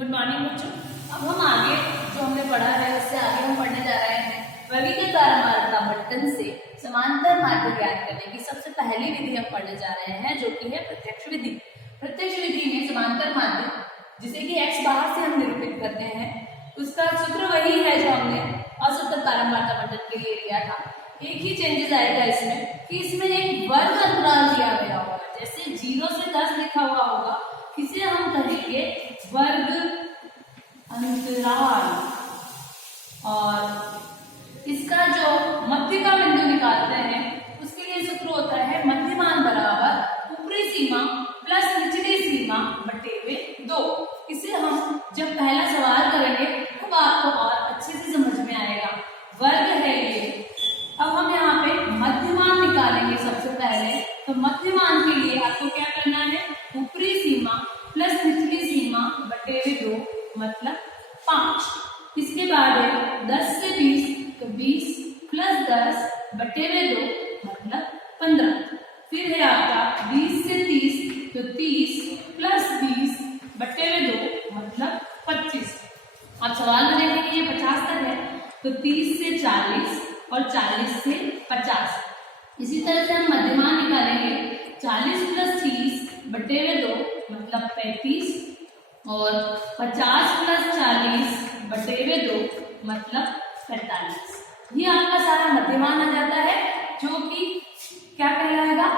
Good morning बच्चों। अब हम आगे जो हमने पढ़ा है उससे आगे हम पढ़ने जा रहे हैं वर्गीकृत पारंपरिकता बंटन से समांतर माध्य ज्ञात करने की सबसे पहली विधि हम पढ़ने जा रहे हैं, जो कि है प्रत्यक्ष विधि। प्रत्यक्ष विधि में समांतर माध्य जिसे कि x बाहर से हम निरूपित करते हैं, उसका सूत्र वही है जो हमने असतत पारंपरिकता बंटन के लिए लिया था। एक ही चेंजेस आएगा इसमें कि इसमें एक वर्ग अंतराल दिया गया होगा, जैसे 0 से 10 लिखा हुआ होगा, इसे हम कहेंगे वर्ग अंतराल। और इसका जो मध्य का बिंदु निकालते हैं उसके लिए सूत्र होता है मध्यमान बराबर ऊपरी सीमा प्लस निचली सीमा बटे हुए 2। इसे हम जब पहला सवाल करेंगे तब आपको और अच्छे से समझ में आएगा। वर्ग है ये। अब हम यहाँ पे मध्यमान निकालेंगे सबसे पहले। तो मध्यमान के लिए आपको क्या करना है, ऊपरी सीमा प्लस निचली सीमा बटे हुए 2 मतलब 5। इसके बाद है 10 से 20 तो 20 प्लस 10 बटे हुए 2 मतलब 15। फिर है आपका 20 से 30 तो 30 प्लस 20 बटे हुए 2 मतलब 25। अब सवाल में देखेंगे ये 50 तक है तो 30 से 40 और 40 से 50। इसी तरह से हम मध्यमान निकालेंगे 40 प्लस 30 बटे हुए 2 मतलब 35 और 50 प्लस 40 बटे हुए 2 मतलब 45। ये आपका सारा मध्यमान आ जाता है, जो कि क्या कहलाएगा,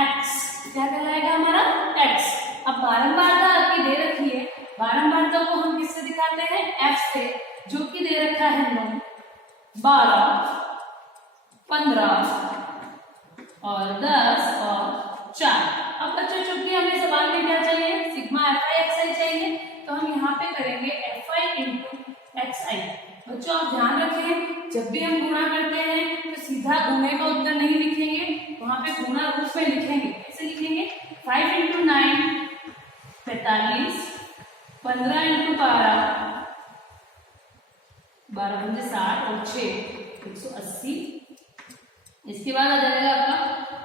x। क्या कहलाएगा हमारा x। अब बारंबारता आपकी दे रखी है, बारंबारता को हम किससे दिखाते हैं, f से, जो कि दे रखा है 9, 12, 15 और 10 और 4। अब बच्चों चूंकि हमें सवाल में क्या चाहिए, सिग्मा fi xi चाहिए, तो हम यहाँ पे करेंगे fi इंटू xi। बच्चों आप ध्यान रखें, जब भी हम गुणा करते हैं तो सीधा गुणे का उत्तर नहीं लिखेंगे, वहां पे गुणा रूप में लिखेंगे। कैसे लिखेंगे, 5 इंटू 9 45, 15 इंटू 12 12 60 और 6 180। इसके बाद आ जाएगा आपका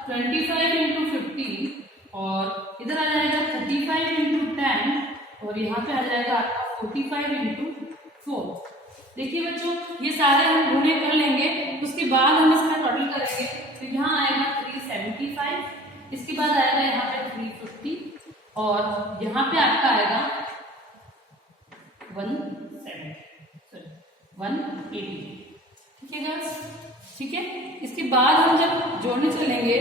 25 इंटू 50 और इधर आ जाएगा 35 इंटू 10 और यहाँ पे आ जाएगा आपका 45 इंटू 4। देखिए बच्चों, ये सारे हम गुणे कर लेंगे, उसके बाद हम इसका टोटल करेंगे। तो यहाँ आएगा 375, इसके बाद आएगा यहाँ पे 350 और यहाँ पे आपका आएगा 180। ठीक है गर्ल्स, ठीक है। इसके बाद हम जब जोड़ने चलेंगे,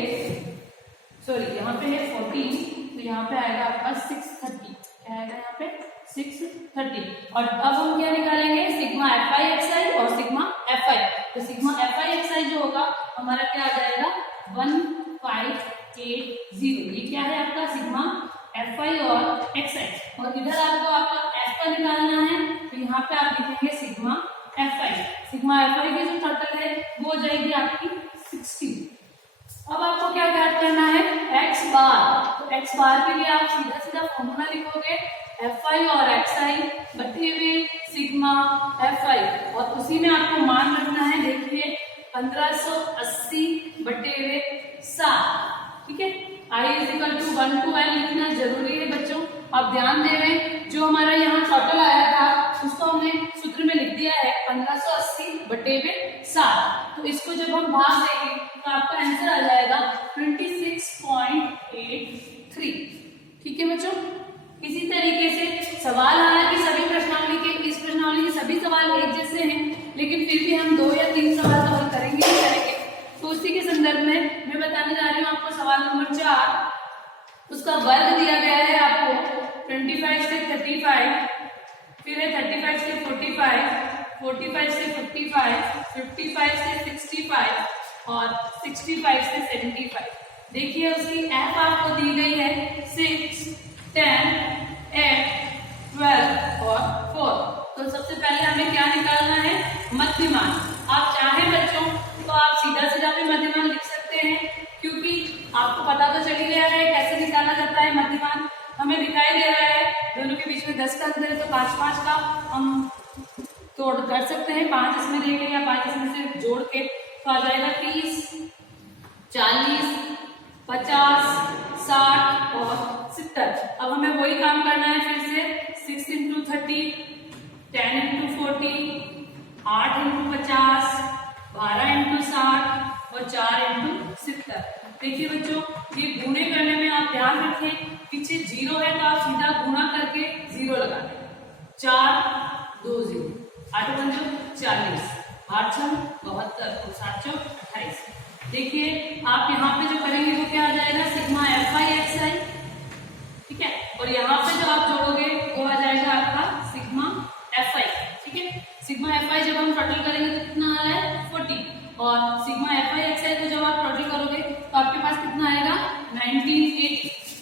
सॉरी यहाँ पे है 14 तो यहाँ पे आएगा आपका 630। क्या आएगा यहाँ पे 630। और अब हम क्या निकालेंगे, सिग्मा fi xi और सिग्मा fi। तो सिग्मा fi xi जो होगा हमारा क्या आ जाएगा 1580। ये क्या है आपका सिग्मा fi और xi। और इधर आपको आपका f का निकालना है, तो यहाँ पे आप लिखेंगे सिग्मा fi। सिग्मा fi की जो टोटल है वो हो जाएगी आपकी 60। अब आपको क्या ज्ञात करना है, x बार। तो x बार के लिए आप सीधा सीधा फॉर्मूला लिखोगे fi और xi बटे हुए सिग्मा fi, और उसी में आपको मान रखना है, देखिए 1580 बटे हुए 7। ठीक है, i equal to 1 to n लिखना जरूरी है बच्चों। आप ध्यान दे रहे हैं, जो हमारा यहाँ टोटल आया था उसको हमने सूत्र में लिख दिया है 1580 बटे हुए 7। तो इसको जब हम भाग देंगे तो आपका आंसर आ जाएगा 26.83। ठीक है बच्चों, इसी तरीके से सवाल आया कि सभी प्रश्नावली के, इस प्रश्नावली के सभी सवाल एक जैसे हैं, लेकिन फिर भी हम 2 या 3 सवाल तो हल करेंगे ही करेंगे। तो उसी के संदर्भ में मैं बताने जा रही हूँ आपको सवाल नंबर 4। उसका वर्ग दिया गया है आपको 25 से 35, फिर है 35 से 45, 45 से 55, 55 से 65 और 65 से 75। देखिए उसकी f आपको दी गई है 6, 10, 8, 12 और 4। तो सबसे पहले हमें क्या निकालना है, मध्यमान। आप चाहें बच्चों तो आप सीधा सीधा भी मध्यमान लिख सकते हैं, क्योंकि आपको पता तो चल ही गया है कैसे निकाला जाता है मध्यमान। हमें दिखाई दे रहा है दोनों के बीच में 10 का अंतर है, तो 5-5 का हम तोड़ कर सकते हैं। 5 इसमें लेंगे या 5 इसमें से जोड़ के, तो आ जाएगा 30, 40, 50, 60 और 70। अब हमें वही काम करना है, फिर से 6 इंटू 30 4 2 0 8 पंचो 40 8 छम 72 और 7 चौक 28। देखिए आप यहाँ पे जो करेंगे वो क्या आ जाएगा सिग्मा FI ठीक है, और यहाँ पे जो आप जोड़ोगे वो आ जाएगा आपका सिग्मा FI। ठीक है, सिग्मा FI जब हम टोटल करेंगे तो कितना आ रहा है 40 और सिग्मा FI को जब आप टोटल करोगे तो आपके पास कितना आएगा 1980।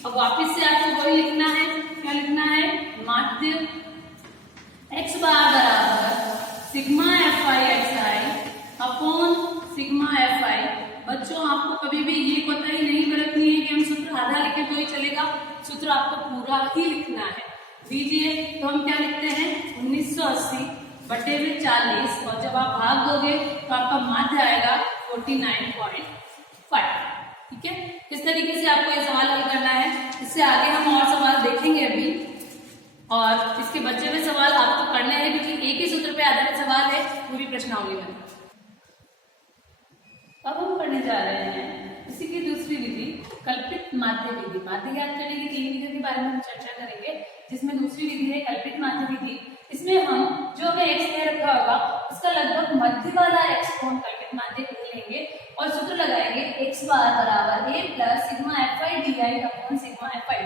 अब वापिस से आपको वही लिखना है, क्या लिखना है माध्य x बार बराबर sigma FI upon sigma FI। बच्चों आपको कभी भी ये पता ही नहीं बरतनी है कि हम सूत्र आधा लिखे तो ही चलेगा, सूत्र आपको पूरा ही लिखना है। लीजिए तो हम क्या लिखते हैं 1980 बटे में 40 और जब आप भाग दोगे तो आपका माध्य आएगा 49.5। ठीक है, इस तरीके से आपको ये सवाल हल करना है। इससे आगे हम और सवाल देखेंगे अभी, और इसके बचे हुए सवाल आपको करने हैं क्योंकि एक ही सूत्र पे आधारित सवाल है, वो भी प्रश्नावली में। अब हम पढ़ने जा रहे हैं इसी की दूसरी विधि कल्पित माध्य विधि। माध्य याद करने की 3 विधियों के बारे में हम चर्चा करेंगे, जिसमें दूसरी विधि है कल्पित माध्य विधि। इसमें हम जो हमें x दे रखा होगा उसका लगभग मध्य वाला x को हम कल्पित माध्य विधि लेंगे और सूत्र लगाएंगे x बार बराबर a plus sigma FI DI upon sigma FI।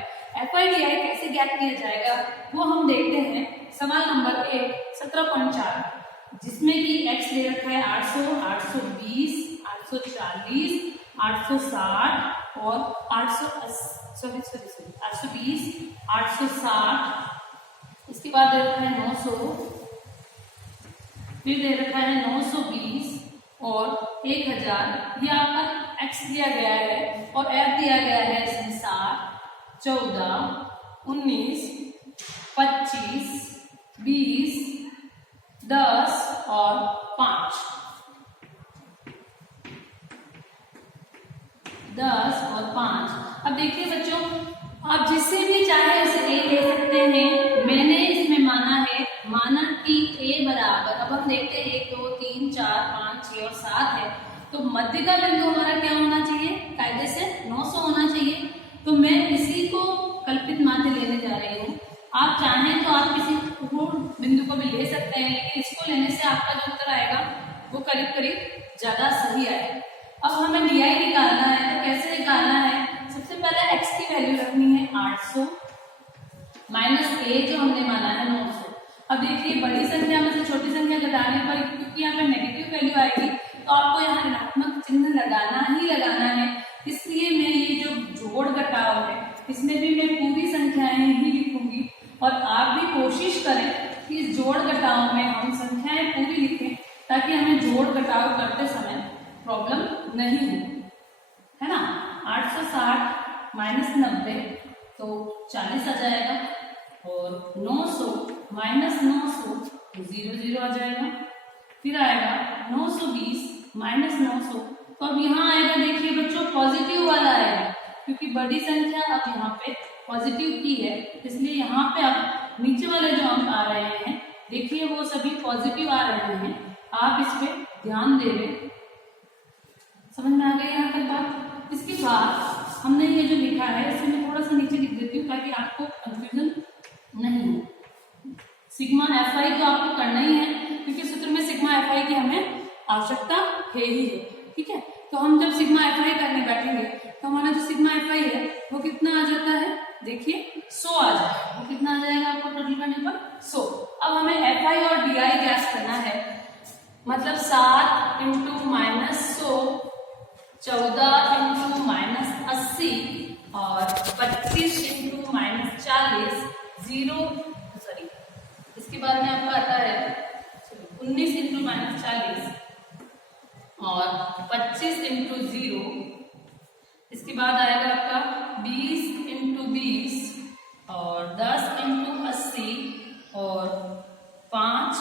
FI DI कैसे ज्ञात किया जाएगा वो हम देखते हैं। सवाल नंबर 1 17.4 जिसमें कि x दे रखा है 800 820 840 860 और 820 860। इसके बाद दे रखा है 900, फिर दे रखा है 920 और 1000। ये आपका x दिया गया है और f दिया गया है इसमें 7 14 19 25 20 10 और 5 10 और 5। अब देखिए बच्चों आप जिससे भी चाहे उसे a ले सकते हैं। मैंने इसमें माना कि a बराबर, अब हम देखते हैं 1 2 3 4 5 6 और 7 है, तो मध्य का बिंदु हमारा क्या होना चाहिए कायदे से 900 होना चाहिए। तो मैं इसी को कल्पित माध्य लेने जा रही हूँ। आप चाहें तो आप किसी बिंदु को भी ले सकते हैं, लेकिन इसको लेने से आपका जो उत्तर आएगा वो करीब करीब ज्यादा सही आएगा। अब हमें DI निकालना है, तो कैसे निकालना है? सबसे पहले x की वैल्यू रखनी है 800 माइनस a जो हमने माना है 900। अब देखिए बड़ी संख्या में से छोटी संख्या घटाने पर क्योंकि यहाँ पे नेगेटिव वैल्यू आएगी तो आपको यहाँ ऋणात्मक चिन्ह लगाना है। इसलिए मैं ये जो जोड़ घटाव है इसमें भी मैं पूरी संख्याएं ही लिखूंगी और आप भी कोशिश करें कि इस जोड़ घटाव में हम संख्याएं पूरी लिखें ताकि हमें जोड़ घटाव करते समय प्रॉब्लम नहीं हो, है ना। 860 माइनस 90 तो 40 आ जाएगा और 900 माइनस 900 तो 0 आ जाएगा। फिर आएगा 920 माइनस 900, तो अब यहाँ आएगा देखिए बच्चों पॉजिटिव वाला आएगा क्योंकि बड़ी संख्या अब यहाँ पे पॉजिटिव की है, इसलिए यहाँ पे अब नीचे वाले जो अंक आ रहे हैं देखिए वो सभी पॉजिटिव आ रहे हैं। आप इस पे ध्यान दे रहे, समझ में आ गई यहाँ तक बात। इसके बाद हमने ये जो लिखा है इसे मैं थोड़ा सा नीचे लिख देती हूँ ताकि आपको कंफ्यूजन नहीं हो। सिग्मा FI तो आपको करना ही है क्योंकि सूत्र में सिग्मा FI की हमें आवश्यकता है ही है। ठीक है, तो हम जब सिग्मा FI करने बैठेंगे तो हमारा जो सिग्मा FI है वो कितना आ जाता है देखिए 100 आ जाएगा। वो कितना आ जाएगा आपको टोटल करने पर 100। अब हमें FI और DI ज्ञात करना है, मतलब 7 इंटू माइनस 100 14 इंटू माइनस 80 और 25 इंटू माइनस 40 इसके बाद में आपका आता है 19 इंटू माइनस 40 और 25 इंटू 0। इसके बाद आएगा आपका 20 इंटू 20 और 10 इंटू 80 और 5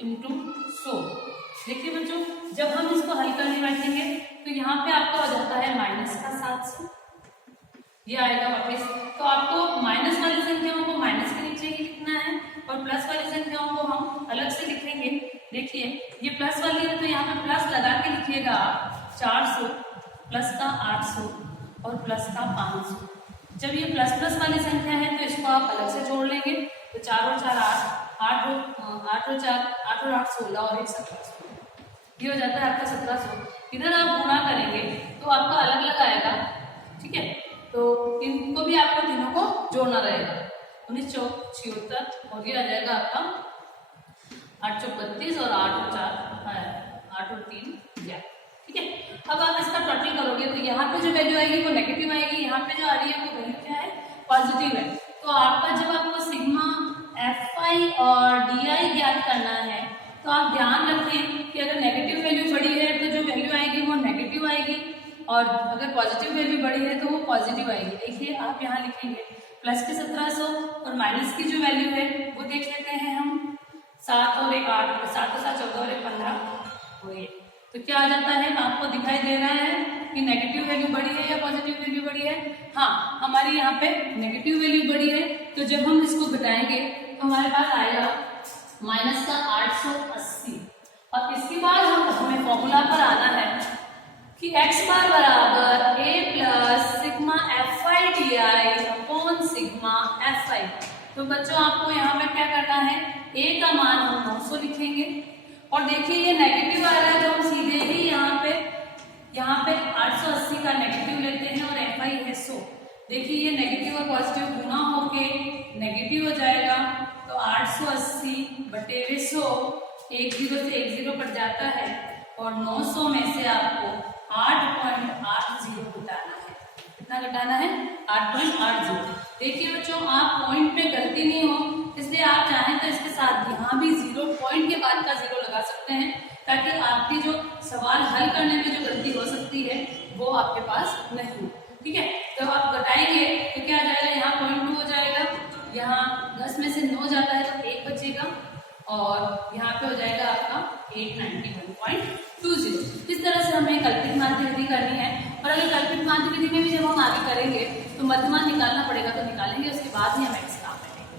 इंटू 100। देखिए बच्चों जब हम इसको हल करने बैठेंगे तो यहाँ पे आपका हो जाता है माइनस का 700, ये आएगा वापस। तो आपको माइनस वाली संख्याओं को माइनस के नीचे ही लिखना है और प्लस वाली संख्याओं को हम अलग से लिखेंगे। देखिए ये प्लस वाली है तो यहाँ पे प्लस लगा के लिखिएगा आप 400 प्लस का 800 और प्लस का 500। जब ये प्लस प्लस वाली संख्या है तो इसको आप अलग से जोड़ लेंगे, तो 4 और 4 8, 8 और 4 8 और 8 16 और 1 1700, ये हो जाता है आपका 1700। इधर आप गुणा करेंगे तो आपका अलग अलग आएगा, ठीक है, तो इनको भी आपको तीनों को जोड़ना रहेगा। 19 चौक 76 और ये आ जाएगा आपका 8 चौक 32 और 8 और 4 8 और 3 11, ठीक है। अब आप इसका टोटल करोगे तो यहाँ पे जो वैल्यू आएगी वो नेगेटिव आएगी, यहाँ पे जो आ रही है वो वैल्यू क्या है, पॉजिटिव है। तो आपका जब आपको सिग्मा Fi और Di ज्ञात करना है तो आप ध्यान रखें कि अगर नेगेटिव वैल्यू बड़ी है तो जो वैल्यू आएगी वो नेगेटिव आएगी, और अगर पॉजिटिव वैल्यू बड़ी है तो वो पॉजिटिव आएगी। देखिए आप यहाँ लिखेंगे प्लस के 1700 और माइनस की जो वैल्यू है वो देख लेते हैं हम, 7 और 1 8, 7 और 7 14 और 1 15 और ये, तो क्या आ जाता है, आपको दिखाई दे रहा है कि नेगेटिव वैल्यू बड़ी है या पॉजिटिव वैल्यू बड़ी है। हाँ, हमारी यहाँ पे नेगेटिव वैल्यू बड़ी है, तो जब हम इसको घटाएंगे तो हमारे पास आएगा माइनस का 880। और इसके बाद हमें फॉर्मूला पर आना है कि x बार बराबर a plus sigma Fi di upon sigma Fi। तो बच्चों आपको यहाँ पे क्या करना है, a का मान हम 900 लिखेंगे, और देखिए ये नेगेटिव आ रहा है तो हम सीधे ही यहाँ पे 880 का नेगेटिव लेते हैं और Fi है 100। देखिए ये नेगेटिव और पॉजिटिव गुना होके नेगेटिव हो जाएगा, तो 880 बटे 100, एक 0 से एक 0 कट जाता है, और 900 में से आपको 8.80 घटाना है। कितना घटाना है, 8.80। देखिए बच्चों आप पॉइंट में गलती नहीं हो, इसलिए आप चाहें तो इसके साथ यहाँ भी 0 पॉइंट के बाद का 0 लगा सकते हैं, ताकि आपकी जो सवाल हल करने में जो गलती हो सकती है वो आपके पास नहीं हो, ठीक है। तो आप घटाएंगे तो क्या आ जाएगा, यहाँ 0.2 हो जाएगा, यहाँ 10 में से 9 जाता है तो 1 बचेगा, और यहाँ पे हो जाएगा आपका 891.20। इस तरह से हमें कल्पित माध्य विधि करनी है, और अगर कल्पित माध्य विधि में भी जब हम आगे करेंगे तो मध्यमान निकालना पड़ेगा, तो निकालेंगे उसके बाद ही हम x काम करेंगे।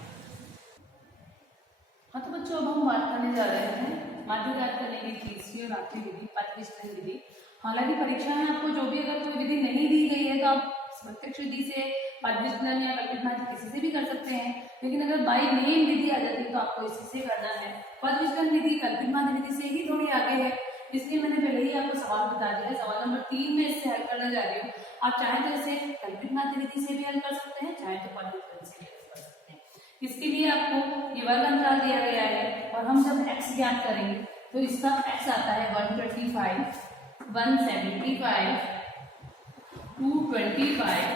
हाँ तो बच्चों अब हम बात करने जा रहे हैं माध्य ज्ञात करने की तीसरी और आखिरी विधि, पथ विचलन विधि। हालांकि परीक्षा में आपको जो भी अगर कोई विधि नहीं दी गई है तो आप प्रत्यक्ष विधि से पथ विचलन या कल्पित माध्य किसी से भी कर सकते हैं, लेकिन अगर बाई नेम विधि आ जाती है तो आपको इसी से करना है। पथ विचलन विधि कल्पित माध्य विधि से ही थोड़ी आगे है, इसलिए मैंने पहले ही आपको सवाल बता दिया है। सवाल नंबर 3 में इससे हल करने जा रही हूँ। आप चाहे तो इसे कल्पित माध्य विधि से भी हल कर सकते हैं, चाहे तो पथ विचलन से भी हल कर सकते हैं। इसके लिए आपको ये वर्ग अंतराल दिया गया है, और हम जब x ज्ञात करेंगे तो इसका x आता है 125, 175, 225,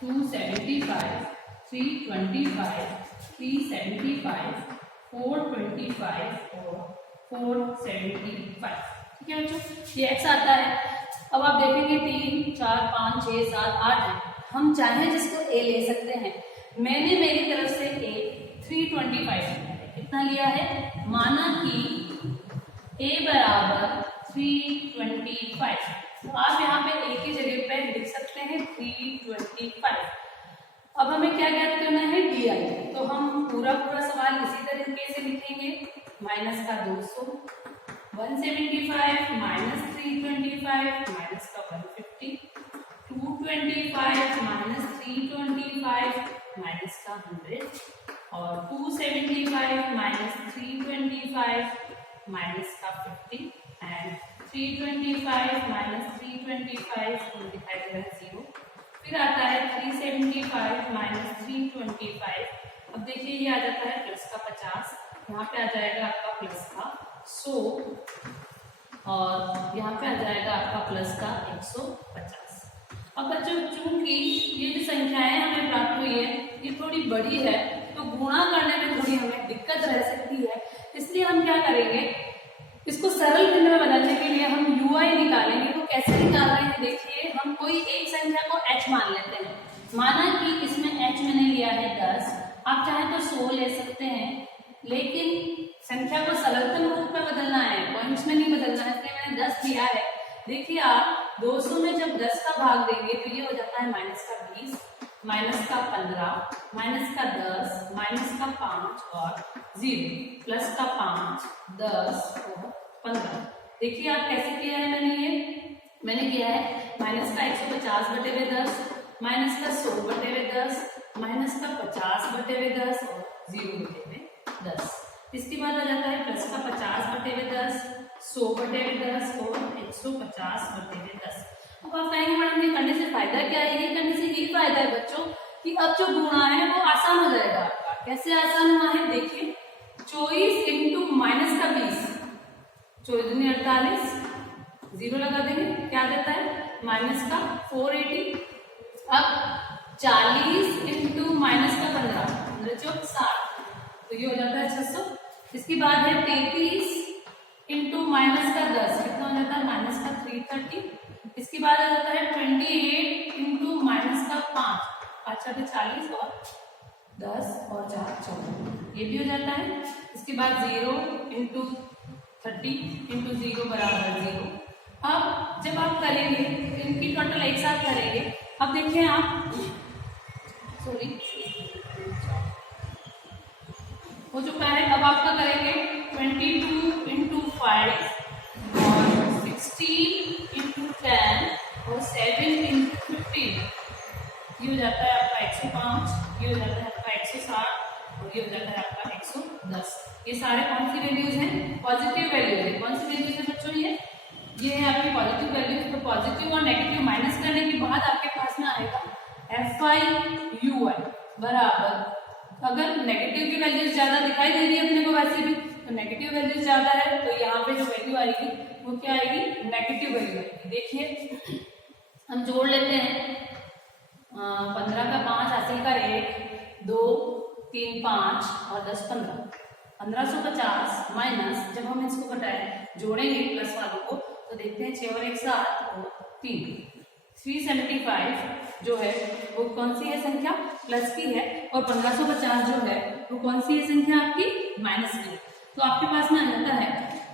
275, 325, 375, 425 और 475, ठीक है बच्चों, ये x आता है। अब आप देखेंगे 3 4 5 6 7 8 है, हम चाहे जिसको a ले सकते हैं। मैंने मेरी तरफ से a 325 लिया है। कितना लिया है, माना कि a बराबर 325, तो आप यहाँ पे a की जगह पे लिख सकते हैं 325। अब हमें क्या ज्ञात करना है, di, तो हम पूरा सवाल इसी तरीके से लिखेंगे, माइनस का 200, 175 माइनस 325 माइनस का 150, 225 माइनस 325 माइनस का 100, और 275 माइनस 325 माइनस का 50, एंड 325 माइनस 325 दिखाई दे रहा है 0। फिर आता है 375 माइनस 325। अब देखिए ये आ जाता है प्लस का 50, यहाँ पे आ जाएगा आपका प्लस का 100, और यहाँ पे आ जाएगा आपका प्लस का 150। अब बच्चों चूंकि ये जो संख्याएं हमें प्राप्त हुई है ये थोड़ी बड़ी है, तो गुणा करने में थोड़ी हमें दिक्कत रह सकती है, इसलिए हम क्या करेंगे, इसको सरल भिन्न में बदलने के लिए हम ui निकालेंगे। तो कैसे निकाल रहे हैं, देखिए हम कोई एक संख्या को h मान लेते हैं। माना कि इसमें h मैंने लिया है 10, आप चाहे तो 100 ले सकते हैं, लेकिन संख्या को सरलतम रूप में बदलना है, पॉइंट्स में नहीं बदलना है, इसलिए मैंने 10 लिया है। देखिए आप 200 में जब 10 का भाग देंगे तो ये हो जाता है माइनस का 20, माइनस का 15, माइनस का 10, माइनस का 5 और 0, प्लस का 5, 10 और 15। देखिए आप कैसे किया है, मैंने किया है माइनस का 150 बटे में 10, माइनस का 100 बटे में 10, माइनस का 50 बटे में 10 और 0 बटे में 100/10 और 150/10। अब आप कहेंगे मैडम ये करने से फायदा क्या है? ये करने से यही फायदा है बच्चों कि अब जो गुणा है वो आसान हो जाएगा आपका। कैसे आसान हुआ है देखिए, 24 इंटू माइनस का 20, 24 दूनी 48, 0 लगा देंगे, क्या देता है माइनस का 480। अब 40 इंटू माइनस का 15, 60, तो ये हो जाता है 600। इसके बाद है 33 इंटू माइनस का 10, कितना हो जाता है माइनस का 330। इसके बाद आ जाता है 28 इंटू माइनस का 5, 5 40 और 10 और 4 14, ये भी हो जाता है। इसके बाद 0 इंटू 30 इंटू 0 बराबर 0। अब जब आप करेंगे इनकी टोटल एक साथ करेंगे। अब देखिए आप, सॉरी हो चुका है। अब आपका करेंगे 22 इंटू 5 और 16 इंटू 10 और 7 इंटू 15, ये हो जाता है आपका 105, ये हो जाता है आपका 160 और ये हो जाता है आपका 110। ये सारे कौन सी वैल्यूज हैं? पॉजिटिव वैल्यूज है। कौन सी वैल्यूज है बच्चों? ये है आपकी पॉजिटिव वैल्यूज। तो पॉजिटिव और नेगेटिव माइनस करने के बाद आपके पास में आएगा FIUI बराबर, अगर नेगेटिव की वैल्यूज ज्यादा दिखाई दे रही है अपने को वैसे भी, तो नेगेटिव वैल्यूज ज्यादा है तो यहाँ पे जो वैल्यू आएगी वो क्या आएगी? नेगेटिव वैल्यू आएगी। देखिए हम जोड़ लेते हैं, 15 का 5 हासिल का 1 2 3 5 और 10 15, 1550 माइनस, जब हम इसको घटाएं जोड़ेंगे प्लस वालों को तो देखते हैं 6 और 1 7 और 3, 375 जो है वो कौन सी है संख्या? प्लस की है। और 1550 जो है वो कौन सी है संख्या आपकी? माइनस की। तो आपके पास में आ जाता है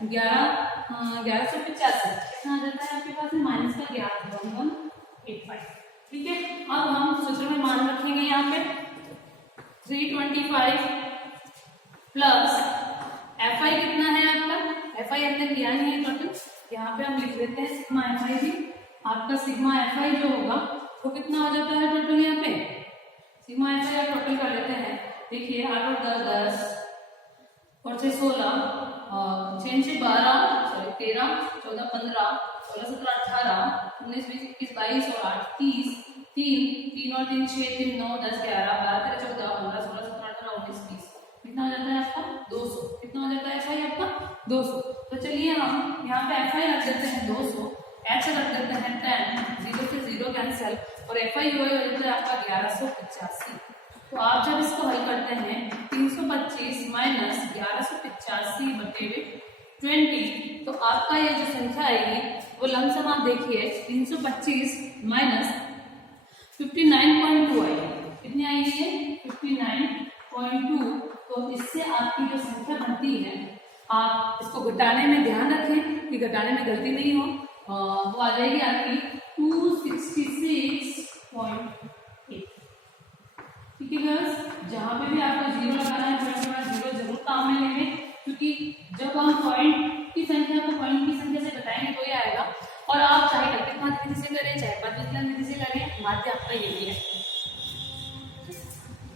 1185, कितना आ जाता है आपके पास में? माइनस का 1185। ठीक है, अब हम सूत्र में मान रखेंगे यहाँ पे 325 प्लस FI कितना है आपका? FI हमने दिया नहीं है टोटल, यहाँ पे हम लिख देते हैं सिग्मा FI भी। आपका सिग्मा FI जो होगा वो कितना हो जाता है टोटल? यहाँ पे सिग्मा FI आप टोटल कर लेते हैं। देखिए 8 और 10 10 और 6 16 और 6 6 12 सॉरी 13 14 15 16 17 18 19 20 21 22 और 8 30, 3 और 3 6 3 9 10 11 12 13 14 15 16 17 18 19 20, कितना हो जाता है आपका? 200। कितना हो जाता है FI आपका? 200। तो चलिए हम यहाँ पे FI रख देते हैं 200, H रख देते हैं 10, 0 से 0 कैंसिल और FIUI हो जाता है आपका 1185। तो आप जब इसको हल करते हैं 325 माइनस 1185/20, तो आपका ये जो संख्या आएगी वो लमसम आप देखिए 325 माइनस 59.2 आएगी। कितनी आएगी ये? 59.2। तो इससे आपकी जो संख्या बनती है, आप इसको घटाने में ध्यान रखें कि घटाने में गलती नहीं हो, वो आ जाएगी आपकी 266.8। ठीक है गर्ल्स, जहां पे भी आपको 0 लगाना है थोड़ा 0 जरूर काम में लेंगे, क्योंकि जब हम पॉइंट की संख्या को पॉइंट की संख्या से घटाएंगे तो ये आएगा। और आप चाहे कल्पित माध्य विधि से करें चाहे पद विचलन विधि से करें, माध्य आपका यही है।